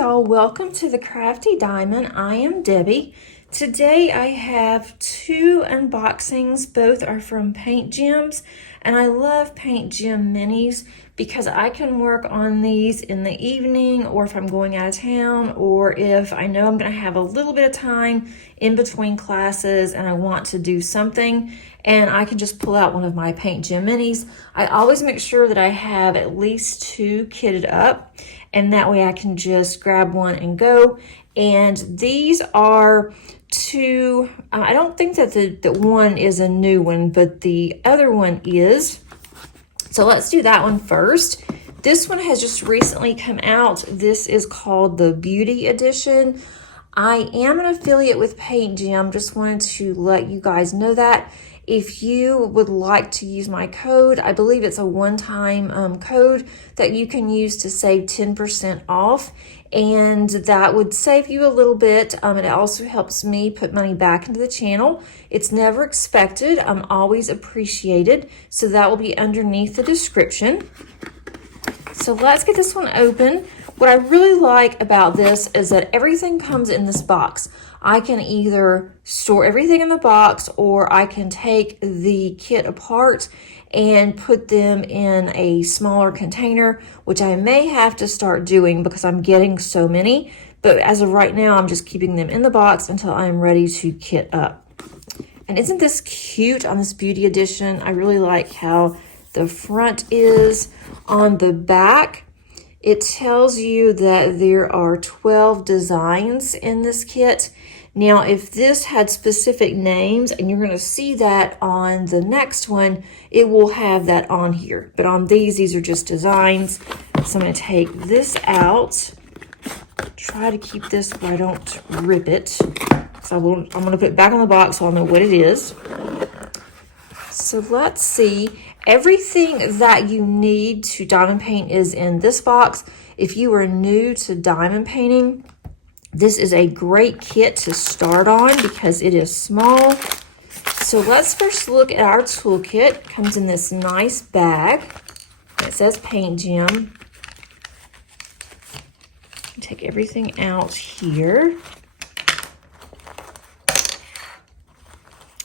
y'all, welcome to the Crafty Diamond. I am Debbie. Today I have two unboxings. Both are from Paint Gems, and I love Paint Gem minis because I can work on these in the evening, or if I'm going out of town, or if I know I'm going to have a little bit of time in between classes and I want to do something, and I can just pull out one of my Paint Gem minis. I always make sure that I have at least two kitted up, and that way I can just grab one and go. And these are two, I don't think that the one is a new one, but the other one is. So let's do that one first. This one has just recently come out. This is called the Beauty Edition. I am an affiliate with Paint Gem. Just wanted to let you guys know that. If you would like to use my code, I believe it's a one-time code that you can use to save 10% off, and that would save you a little bit. It also helps me put money back into the channel. It's never expected. I'm always appreciated. So that will be underneath the description. So let's get this one open. What I really like about this is that everything comes in this box. I can either store everything in the box, or I can take the kit apart and put them in a smaller container, which I may have to start doing because I'm getting so many. But as of right now, I'm just keeping them in the box until I'm ready to kit up. And isn't this cute on this Beauty Edition? I really like how the front is. On the back, it tells you that there are 12 designs in this kit. Now, if this had specific names, and you're going to see that on the next one, it will have that on here. But on these are just designs. So I'm going to take this out. Try to keep this where I don't rip it. So I'm going to put it back on the box so I'll know what it is. So let's see. Everything that you need to diamond paint is in this box. If you are new to diamond painting, this is a great kit to start on because it is small. So let's first look at our toolkit. It comes in this nice bag. It says Paint Gem. Take everything out here.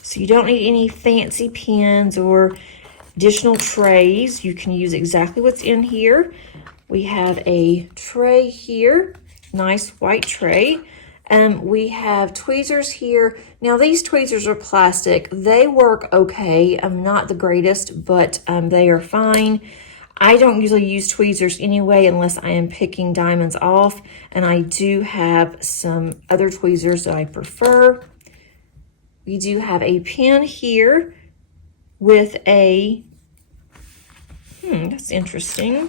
So you don't need any fancy pins or additional trays. You can use exactly what's in here. We have a tray here. Nice white tray. We have tweezers here. Now these tweezers are plastic. They work okay. Not the greatest, but they are fine. I don't usually use tweezers anyway unless I am picking diamonds off, and I do have some other tweezers that I prefer. We do have a pen here with a, that's interesting.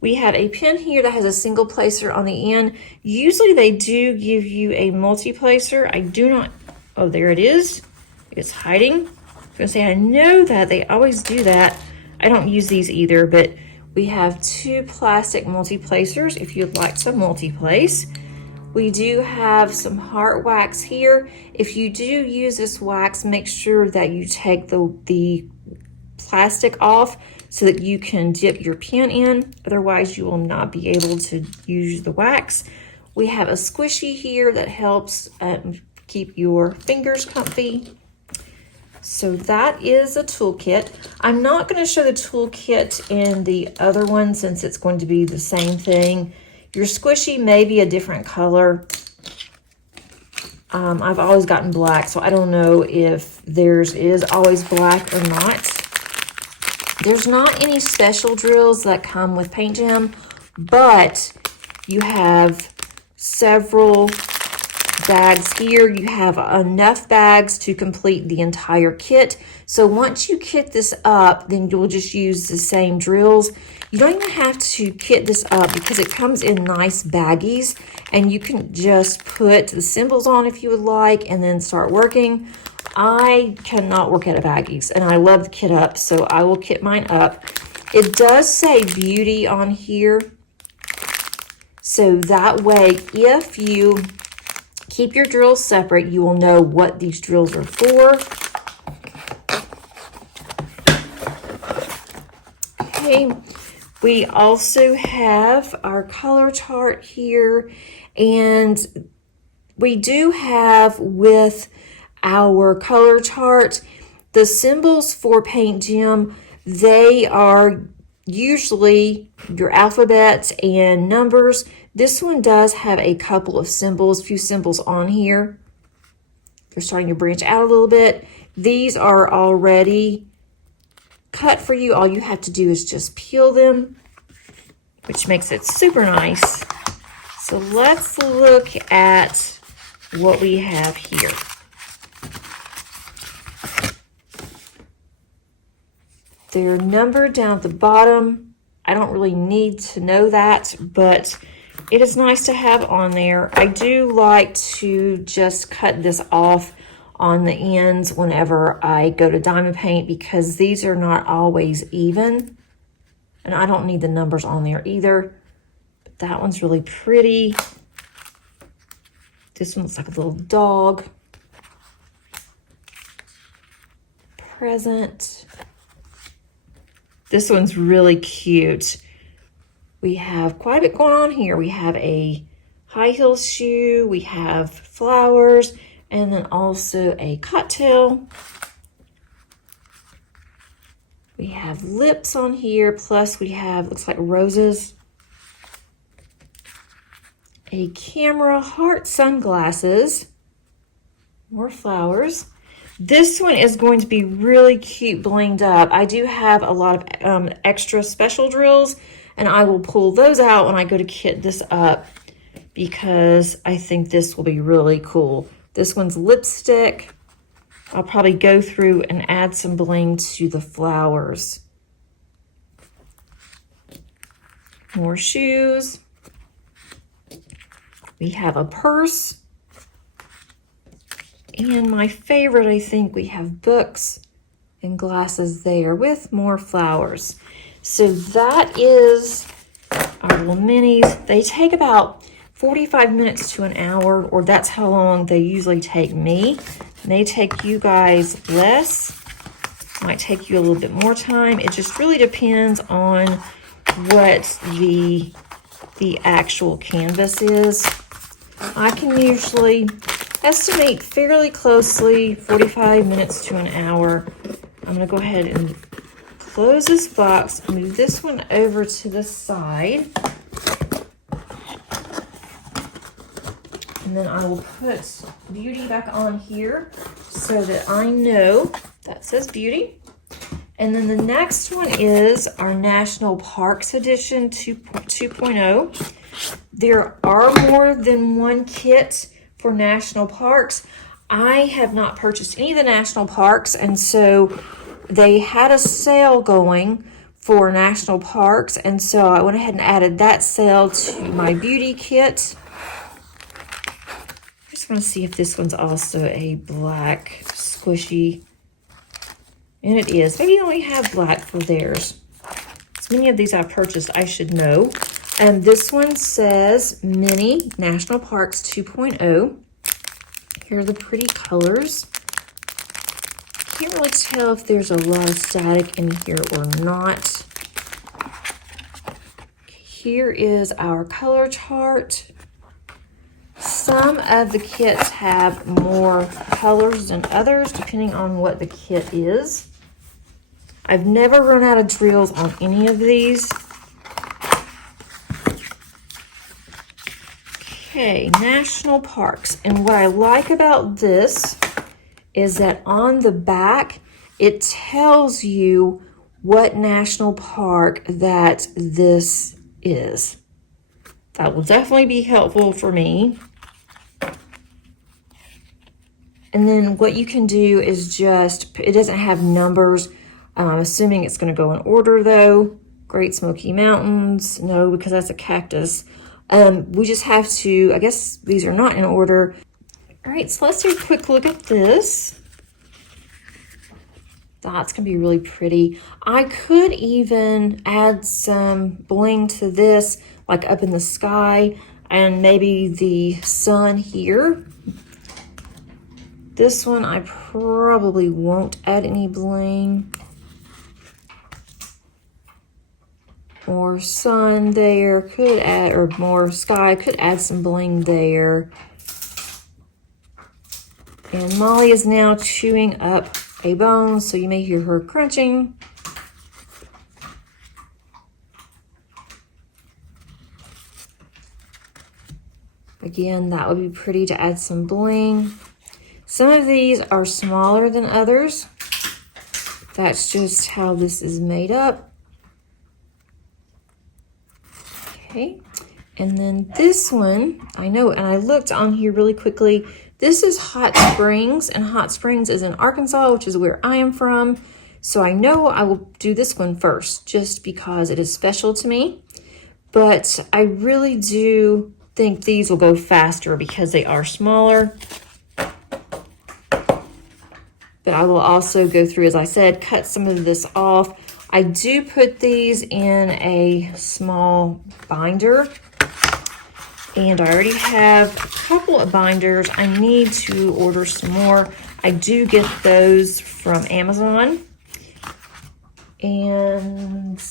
We have a pin here that has a single placer on the end. Usually they do give you a multi-placer. I do not, oh, there it is. It's hiding. I was gonna say, I know that they always do that. I don't use these either, but we have two plastic multi-placers if you'd like some multi-place. We do have some heart wax here. If you do use this wax, make sure that you take the plastic off so that you can dip your pen in. Otherwise, you will not be able to use the wax. We have a squishy here that helps keep your fingers comfy. So that is a toolkit. I'm not going to show the toolkit in the other one since it's going to be the same thing. Your squishy may be a different color. I've always gotten black, so I don't know if theirs is always black or not. There's not any special drills that come with Paint Gem, but you have several bags here. You have enough bags to complete the entire kit. So once you kit this up, then you'll just use the same drills. You don't even have to kit this up because it comes in nice baggies, and you can just put the symbols on if you would like and then start working. I cannot work out of baggies, and I love the kit up, so I will kit mine up. It does say Beauty on here, so that way if you keep your drills separate, you will know what these drills are for. Okay, We also have our color chart here, and we do have with our color chart, the symbols for Paint Gem, they are usually your alphabets and numbers. This one does have a couple of symbols, few symbols on here. They're starting to branch out a little bit. These are already cut for you. All you have to do is just peel them, which makes it super nice. So let's look at what we have here. They're numbered down at the bottom. I don't really need to know that, but it is nice to have on there. I do like to just cut this off on the ends whenever I go to diamond paint, because these are not always even. And I don't need the numbers on there either. But that one's really pretty. This one looks like a little dog. Present. This one's really cute. We have quite a bit going on here. We have a high heel shoe. We have flowers. And then also a cocktail. We have lips on here, plus we have, looks like roses. A camera, heart, sunglasses. More flowers. This one is going to be really cute blinged up. I do have a lot of extra special drills, and I will pull those out when I go to kit this up, because I think this will be really cool. This one's lipstick. I'll probably go through and add some bling to the flowers. More shoes. We have a purse. And my favorite, I think, we have books and glasses there with more flowers. So that is our little minis. They take about 45 minutes to an hour, or that's how long they usually take me. May take you guys less, might take you a little bit more time. It just really depends on what the actual canvas is. I can usually estimate fairly closely 45 minutes to an hour. I'm going to go ahead and close this box, move this one over to the side. And then I will put Beauty back on here so that I know that says Beauty. And then the next one is our National Parks Edition 2.0. There are more than one kit for national parks. I have not purchased any of the national parks, and so they had a sale going for national parks, and so I went ahead and added that sale to my Beauty kit. I just want to see if this one's also a black squishy. And it is. Maybe they only have black for theirs. As many of these I've purchased, I should know. And this one says Mini National Parks 2.0. Here are the pretty colors. Can't really tell if there's a lot of static in here or not. Here is our color chart. Some of the kits have more colors than others, depending on what the kit is. I've never run out of drills on any of these. Okay, national parks. And what I like about this is that on the back, it tells you what national park that this is. That will definitely be helpful for me. And then what you can do is just, it doesn't have numbers. I'm assuming it's going to go in order though. Great Smoky Mountains, no, because that's a cactus. We just have to, I guess these are not in order. All right, so let's take a quick look at this. That's going to be really pretty. I could even add some bling to this, like up in the sky, and maybe the sun here. This one, I probably won't add any bling. more sun there, could add, or more sky, could add some bling there. And Molly is now chewing up a bone, so you may hear her crunching. Again, that would be pretty to add some bling. Some of these are smaller than others. That's just how this is made up. Okay, and then this one, I know, and I looked on here really quickly. This is Hot Springs, and Hot Springs is in Arkansas, which is where I am from. So I know I will do this one first, just because it is special to me. But I really do think these will go faster because they are smaller. But I will also go through, as I said, cut some of this off. I do put these in a small binder. And I already have a couple of binders. I need to order some more. I do get those from Amazon. And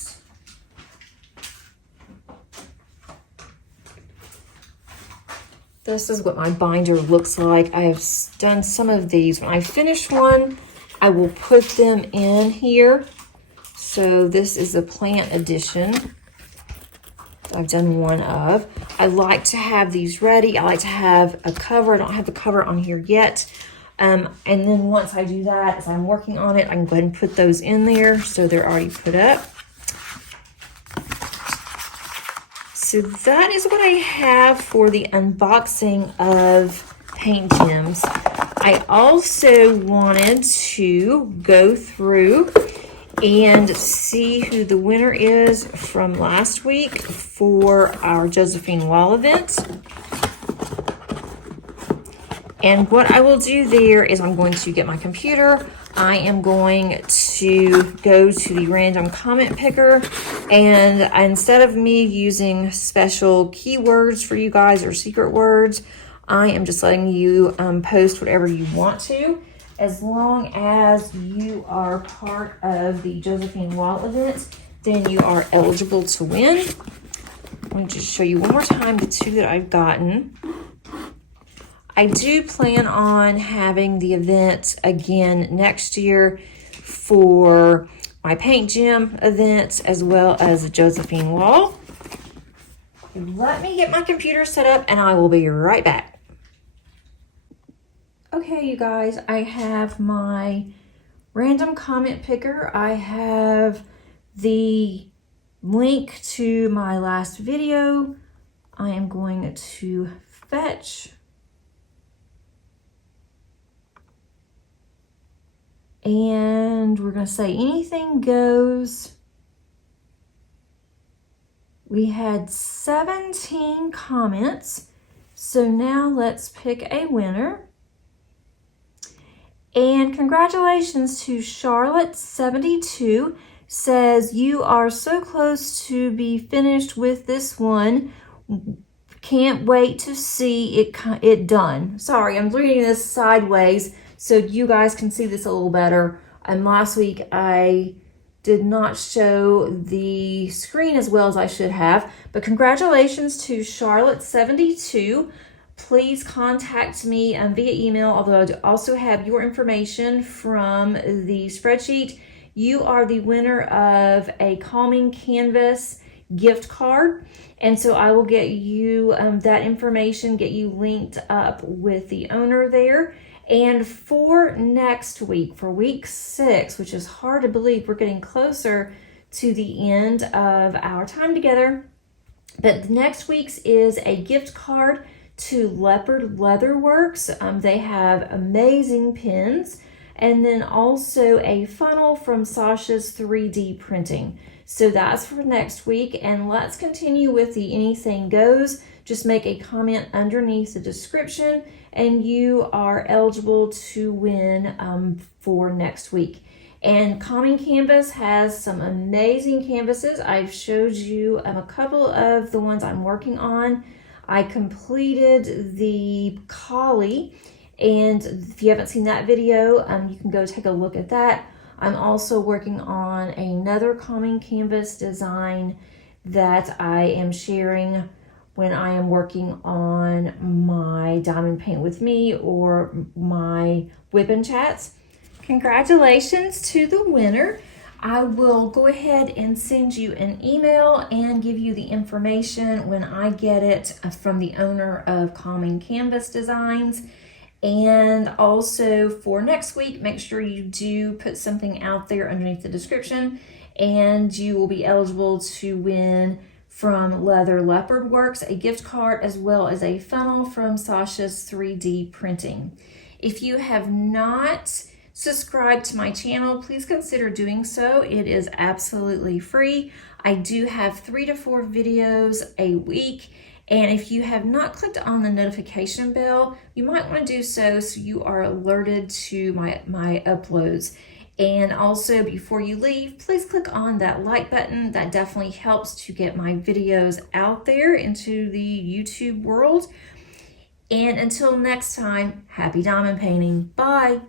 this is what my binder looks like. I have done some of these. When I finish one, I will put them in here. So this is a plant edition I've done one of. I like to have these ready. I like to have a cover. I don't have the cover on here yet. And then once I do that, as I'm working on it, I can go ahead and put those in there so they're already put up. So that is what I have for the unboxing of paint gems. I also wanted to go through and see who the winner is from last week for our Josephine Wall event. And what I will do there is I'm going to get my computer. I am going to go to the random comment picker, and instead of me using special keywords for you guys or secret words, I am just letting you post whatever you want to, as long as you are part of the Josephine Wall event, then you are eligible to win. I'm going to just show you one more time the two that I've gotten. I do plan on having the event again next year for my paint gem events as well as the Josephine Wall. Let me get my computer set up and I will be right back. Okay, you guys, I have my random comment picker. I have the link to my last video. I am going to fetch. And we're going to say anything goes. We had 17 comments. So now let's pick a winner. And congratulations to Charlotte72. Says, you are so close to be finished with this one. Can't wait to see it done. Sorry, I'm reading this sideways so you guys can see this a little better. Last week I did not show the screen as well as I should have, but congratulations to Charlotte72. Please contact me via email, although I also have your information from the spreadsheet. You are the winner of a Calming Canvas gift card. And so I will get you that information, get you linked up with the owner there. And for next week, for week 6, which is hard to believe, we're getting closer to the end of our time together. But next week's is a gift card to Leopard Leatherworks. They have amazing pins. And then also a funnel from Sasha's 3D printing. So that's for next week. And let's continue with the anything goes. Just make a comment underneath the description and you are eligible to win for next week. And Calming Canvas has some amazing canvases. I've showed you a couple of the ones I'm working on. I completed the Collie, and if you haven't seen that video, you can go take a look at that. I'm also working on another Calming Canvas design that I am sharing when I am working on my diamond paint with me or my whip-in chats. Congratulations to the winner. I will go ahead and send you an email and give you the information when I get it from the owner of Calming Canvas Designs. And also for next week, make sure you do put something out there underneath the description, and you will be eligible to win from Leather Leopard Works a gift card as well as a funnel from Sasha's 3D printing. If you have not subscribed to my channel, please consider doing so. It is absolutely free. I do have 3 to 4 videos a week, and if you have not clicked on the notification bell, you might want to do so you are alerted to my uploads. And also, before you leave, please click on that like button. That definitely helps to get my videos out there into the YouTube world. And until next time, happy diamond painting. Bye.